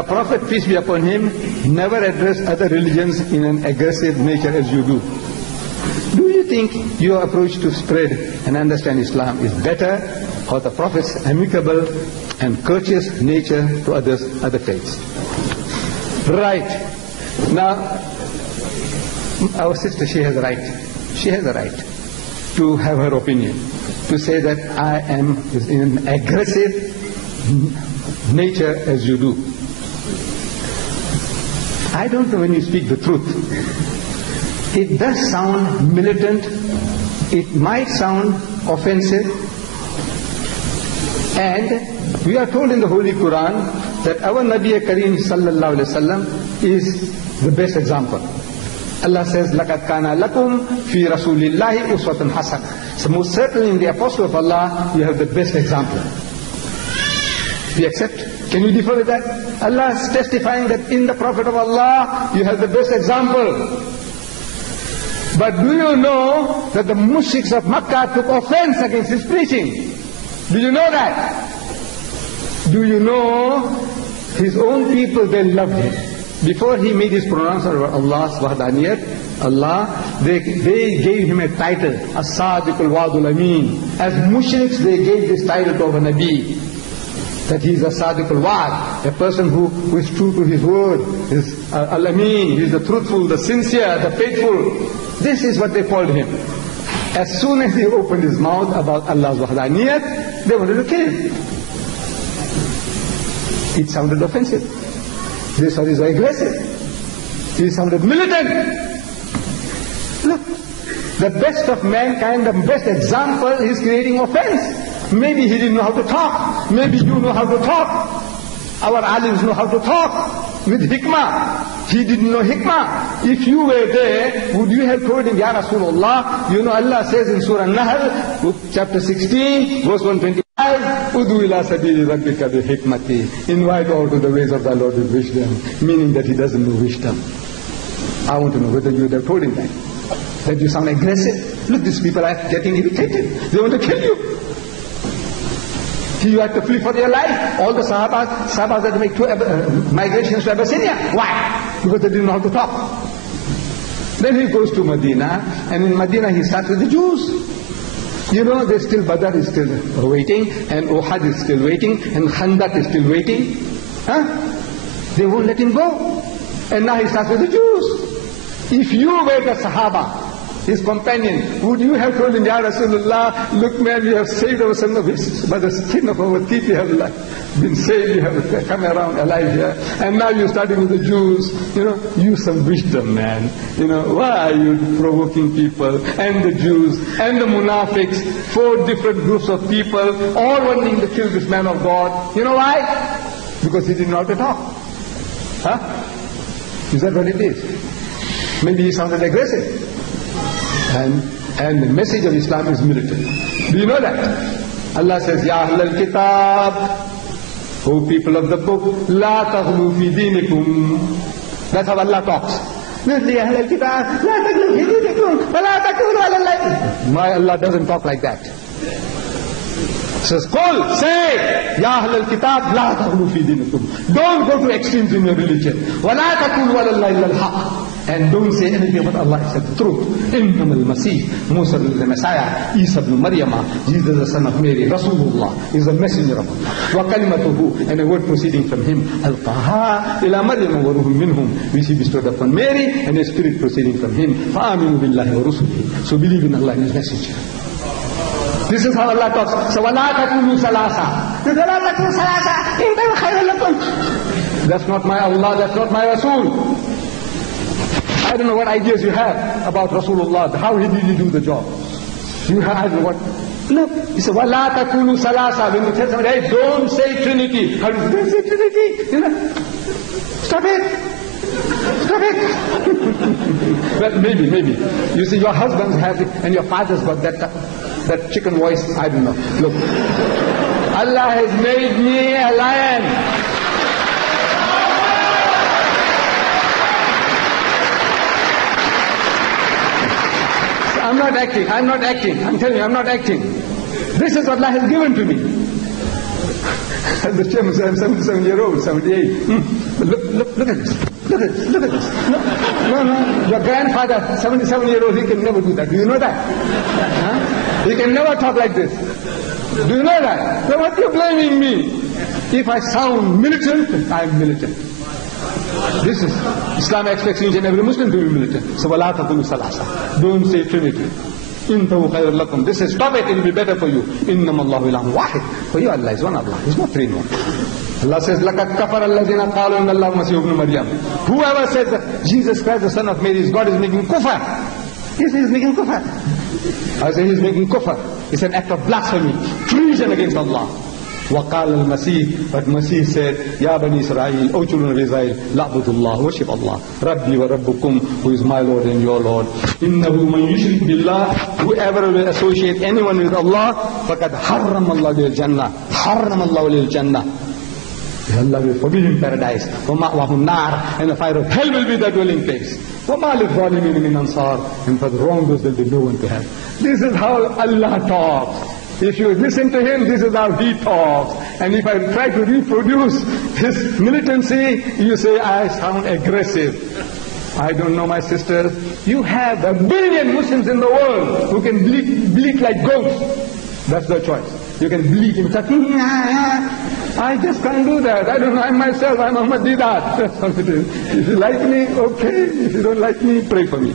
The Prophet, peace be upon him, never addressed other religions in an aggressive nature as you do. Do you think your approach to spread and understand Islam is better, or the Prophet's amicable and courteous nature to other faiths? Right. Now, our sister, she has a right. She has a right to have her opinion, to say that I am in an aggressive nature as you do. I don't know when you speak the truth. It does sound militant. It might sound offensive. And we are told in the Holy Quran that our Nabi Kareem sallallahu alaihi wasallam is the best example. Allah says, لَقَدْ كَانَ لَكُمْ فِي رَسُولِ اللَّهِ أُسْوَةٌ حَسَنَةٌ. So most certainly in the Apostle of Allah, you have the best example. Do you accept? Can you differ with that? Allah is testifying that in the Prophet of Allah, you have the best example. But do you know that the mushriks of Makkah took offense against his preaching? Do you know that? Do you know his own people, they loved him? Before he made his pronouncement of Allah's wahdaniyat, they gave him a title, As-Sadiq al-Wadul Ameen. As mushriks, they gave this title to a Nabi, that he is a Sadiq al-Wad, a person who is true to his word, is al-Ameen, he is the truthful, the sincere, the faithful. This is what they called him. As soon as he opened his mouth about Allah's wahdaniyat, they wanted to kill him. It sounded offensive. They sounded aggressive. He sounded militant. Look, the best of mankind, the best example is creating offense. Maybe he didn't know how to talk. Maybe you know how to talk. Our alims know how to talk with hikmah. He didn't know hikmah. If you were there, would you have told him, Ya Rasulullah? You know Allah says in Surah Nahl, chapter 16, verse 125, Udu ila sabili rabbika bi hikmati. Invite all to the ways of thy Lord with wisdom. Meaning that he doesn't know wisdom. I want to know whether you would have told him that. That you sound aggressive. Look, these people are getting irritated. They want to kill you. You had to flee for your life. All the Sahabas had to make two migrations to Abyssinia. Why? Because they didn't know how to talk. Then he goes to Medina, and in Medina he starts with the Jews. You know, there's still Badr is still waiting, and Uhud is still waiting, and Khandaq is still waiting. They won't let him go. And now he starts with the Jews. If you were the Sahaba, his companion, would you have told him, Ya Rasulullah, look man, we have saved ourselves by the skin of our teeth, we have been saved, we have come around alive here, and now you're starting with the Jews. You know, use some wisdom, man. You know, why are you provoking people, and the Jews, and the Munafiqs, 4 different groups of people, all wanting to kill this man of God. You know why? Because he didn't know how to talk. Is that what it is? Maybe he sounded aggressive. And the message of Islam is militant. Do you know that? Allah says, Ya Ahlal Kitab, O people of the book, La taghlu fi dinikum. That's how Allah talks. Ya Ahlal Kitab, La taghlu fi dinikum, wa la takunu ala Allah. My Allah doesn't talk like that. It says, Qul, say, Ya Ahlal Kitab, La taghlu fi dinikum. Don't go to extremes in your religion. Wa la takunu ala Allah illa al-haq. And don't say anything but Allah except the truth. Innam al-Masih, Musa the Messiah, Isa ibn Maryam, Jesus the son of Mary, Rasulullah is a messenger of Allah. Wa kalimatuhu, and a word proceeding from him, Al-Taha ila Maryam wa ruhum minhum, which he bestowed upon Mary, and a spirit proceeding from him. Fa'aminu billahi wa rusulihi. So believe in Allah and his messenger. This is how Allah talks. So وَلَا تَكُونُوا سَلَاسَةً. وَلَا تَكُونُوا سَلَاسَةً إِنَّ خَيْرًا لَكُمْ. That's not my Allah, that's not my Rasul. I don't know what ideas you have about Rasulullah, how did he do the job. You have, I don't know what. Look, he said, وَلَا تَكُونُوا سَلَاسَةً. When you tell somebody, hey, don't say Trinity. How do you don't say Trinity? You know? Stop it. Stop it. Well, maybe. You see, your husband has it, and your father's got that chicken voice. I don't know. Look, Allah has made me a lion. I'm not acting. I'm telling you, I'm not acting. This is what Allah has given to me. As the chairman said, I'm 77-year-old, 78. Look at this. Look at this. Look at this. No. Your grandfather, 77-year-old, he can never do that. Do you know that? Huh? He can never talk like this. Do you know that? Then what are you blaming me? If I sound militant, I'm militant. This is, Islam expects each and every Muslim to be militant. So, وَلَا تَقُولُوا ثَلَاثَةً. Don't say Trinity. إِنْتَهُ خَيْرٌ لَكُمْ. This is, stop it, it will be better for you. إِنَّمَا اللَّهُ إِلَهٌ وَاحِدٌ. For you, Allah is one Allah. He's not three in one. Allah says, لَقَدْ كَفَرَ الَّذِينَ قَالُوا إِنَّ اللَّهَ مَسِيحُ ابْنُ مَرْيَمَ. Whoever says that Jesus Christ, the son of Mary, is God, is making kufr. Yes, he is making kufr. I say he's making kufr. It's an act of blasphemy, treason against Allah. وَقَالَ الْمَسِيحِ. But Masih said, Ya Bani Israel, O children of Israel, لَعْبُدُ worship Allah. Rabbi wa Rabbukum, who is my Lord and your Lord. إِنَّهُ مَنْ يُشْرِكْ بِاللَّهِ. Whoever will associate anyone with Allah, فَقَدْ حَرَّمَ اللَّهُ لِلْجَنَّةِ. حَرَّمَ اللَّهُ لِلْجَنَّةِ. Allah will forbid him paradise. وَمَأْوَاهُ النَّارِ. And the fire of hell will be the dwelling place. وَمَا لِلظَّالِمِينَ مِنْ أَنصَارٍ. And for the wrongdoers there will be no one to help. This is how Allah talks. If you listen to him, this is how he talks. And if I try to reproduce his militancy, you say I sound aggressive. I don't know, my sisters. You have 1 billion Muslims in the world who can bleat like goats. That's their choice. You can bleat in Turkey. I just can't do that. I don't know. I myself, I'm Ahmad Didat. That's what it is. If you like me, okay. If you don't like me, pray for me.